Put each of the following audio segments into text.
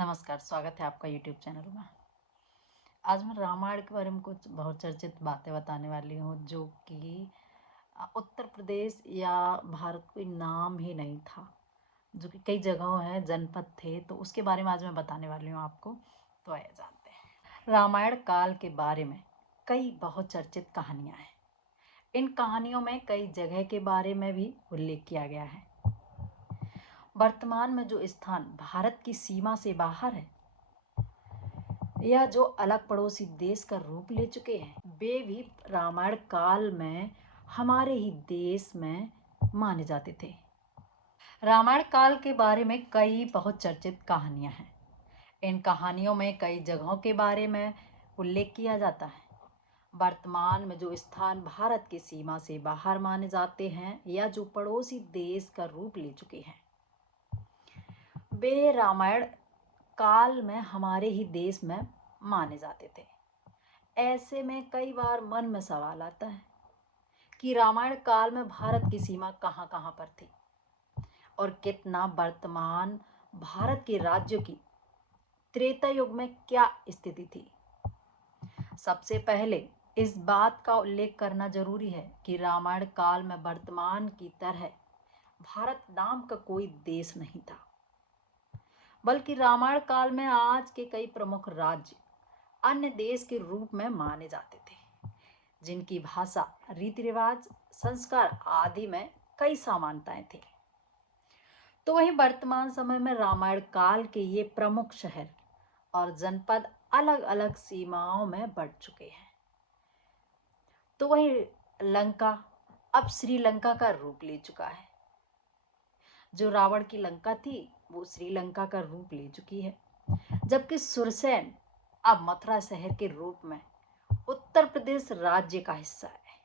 नमस्कार, स्वागत है आपका यूट्यूब चैनल में। आज मैं रामायण के बारे में कुछ बहुत चर्चित बातें बताने वाली हूँ जो कि उत्तर प्रदेश या भारत कोई नाम ही नहीं था, जो कि कई जगहों है जनपद थे, तो उसके बारे में आज मैं बताने वाली हूँ आपको। तो आइए जानते हैं। रामायण काल के बारे में कई बहुत चर्चित कहानियाँ हैं। इन कहानियों में कई जगह के बारे में भी उल्लेख किया गया है। वर्तमान में जो स्थान भारत की सीमा से बाहर है या जो अलग पड़ोसी देश का रूप ले चुके हैं, वे भी रामायण काल में हमारे ही देश में माने जाते थे। रामायण काल के बारे में कई बहुत चर्चित कहानियां हैं। इन कहानियों में कई जगहों के बारे में उल्लेख किया जाता है। वर्तमान में जो स्थान भारत की सीमा से बाहर माने जाते हैं या जो पड़ोसी देश का रूप ले चुके हैं, वे रामायण काल में हमारे ही देश में माने जाते थे। ऐसे में कई बार मन में सवाल आता है कि रामायण काल में भारत की सीमा कहाँ कहाँ पर थी और कितना वर्तमान भारत के राज्यों की त्रेता युग में क्या स्थिति थी। सबसे पहले इस बात का उल्लेख करना जरूरी है कि रामायण काल में वर्तमान की तरह भारत नाम का कोई देश नहीं था, बल्कि रामायण काल में आज के कई प्रमुख राज्य अन्य देश के रूप में माने जाते थे, जिनकी भाषा, रीति रिवाज, संस्कार आदि में कई समानताएं थी। तो वहीं वर्तमान समय में रामायण काल के ये प्रमुख शहर और जनपद अलग अलग सीमाओं में बढ़ चुके हैं। तो वहीं लंका अब श्रीलंका का रूप ले चुका है। जो रावण की लंका थी वो श्रीलंका का रूप ले चुकी है, जबकि सुरसैन अब मथुरा शहर के रूप में उत्तर प्रदेश राज्य का हिस्सा है।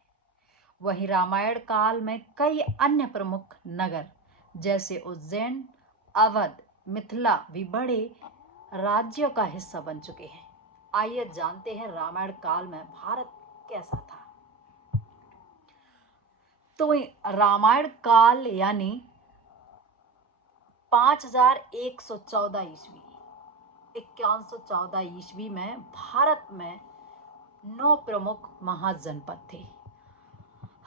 वहीं रामायण काल में कई अन्य प्रमुख नगर जैसे उज्जैन, अवध, मिथिला भी बड़े राज्यों का हिस्सा बन चुके हैं। आइए जानते हैं रामायण काल में भारत कैसा था। तो रामायण काल यानी 5114 ईस्वी 5114 ईस्वी में भारत में 9 प्रमुख महाजनपद थे।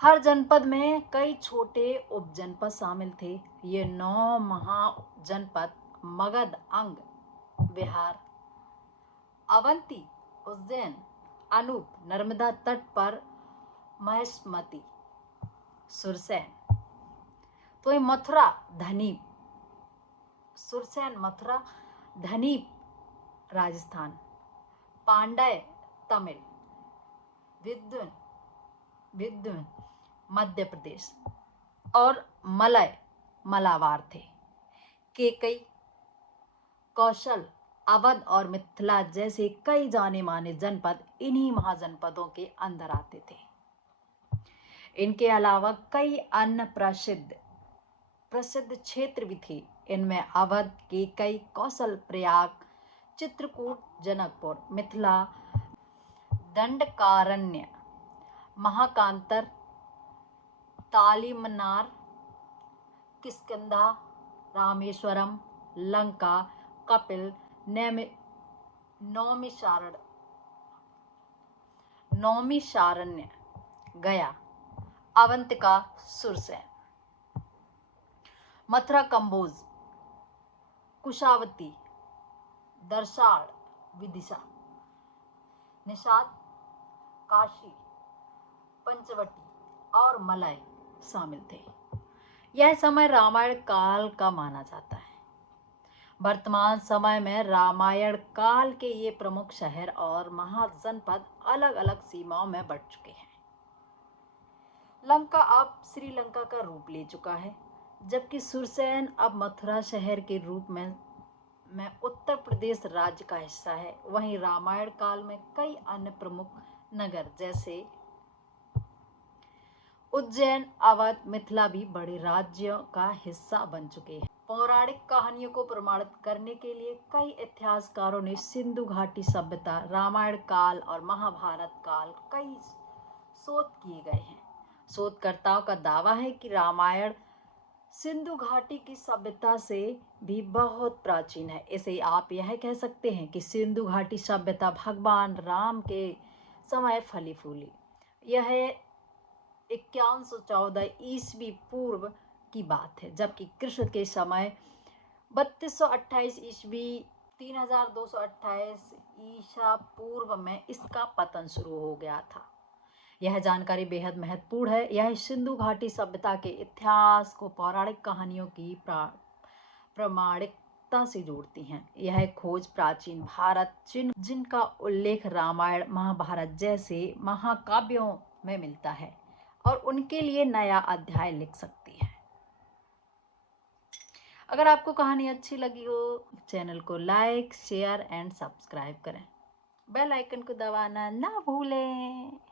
हर जनपद में कई छोटे उपजनपद शामिल थे। ये 9 महाजनपद मगध, अंग, बिहार, अवंती, उज्जैन, अनूप, नर्मदा तट पर महेशमती, सुरसैन, तो ये मथुरा, धनीप, सुरसैन, मथुरा, धनीप राजस्थान, पांड्य तमिल, विद्युन विद्युन मध्य प्रदेश और मलय मलावार थे। केकई, कौशल, अवध और मिथिला जैसे कई जाने माने जनपद इन्हीं महाजनपदों के अंदर आते थे। इनके अलावा कई अन्य प्रसिद्ध क्षेत्र भी थे। इनमें अवध के कई, कौशल, प्रयाग, चित्रकूट, जनकपुर, मिथिला, दंडकारण्य, महाकांतर, तालीमनार, किष्किंधा, रामेश्वरम, लंका, कपिल, नौमिषारण्य, गया, अवंतिका, सुरसैन, मथुरा, कंबोज, कुशावती, दर्शाड़, विदिशा, निषाद, काशी, पंचवटी और मलय शामिल थे। यह समय रामायण काल का माना जाता है। वर्तमान समय में रामायण काल के ये प्रमुख शहर और महाजनपद अलग अलग सीमाओं में बढ़ चुके हैं। लंका अब श्रीलंका का रूप ले चुका है, जबकि सुरसैन अब मथुरा शहर के रूप में उत्तर प्रदेश राज्य का हिस्सा है। वहीं रामायण काल में कई अन्य प्रमुख नगर जैसे उज्जैन, अवध, मिथिला भी बड़े राज्यों का हिस्सा बन चुके हैं। पौराणिक कहानियों को प्रमाणित करने के लिए कई इतिहासकारों ने सिंधु घाटी सभ्यता, रामायण काल और महाभारत काल कई शोध किए गए हैं। शोधकर्ताओं का दावा है कि रामायण सिंधु घाटी की सभ्यता से भी बहुत प्राचीन है। इसे आप यह कह सकते हैं कि सिंधु घाटी सभ्यता भगवान राम के समय फली फूली। यह 5114 ईस्वी पूर्व की बात है, जबकि कृष्ण के समय 3228 ईस्वी 3228 ईसा पूर्व में इसका पतन शुरू हो गया था। यह जानकारी बेहद महत्वपूर्ण है। यह सिंधु घाटी सभ्यता के इतिहास को पौराणिक कहानियों की प्रामाणिकता से जोड़ती हैं। यह खोज प्राचीन भारत जिनका उल्लेख रामायण महाभारत जैसे महाकाव्यों में मिलता है और उनके लिए नया अध्याय लिख सकती है। अगर आपको कहानी अच्छी लगी हो, चैनल को लाइक, शेयर एंड सब्सक्राइब करें। बेल आइकन को दबाना ना भूलें।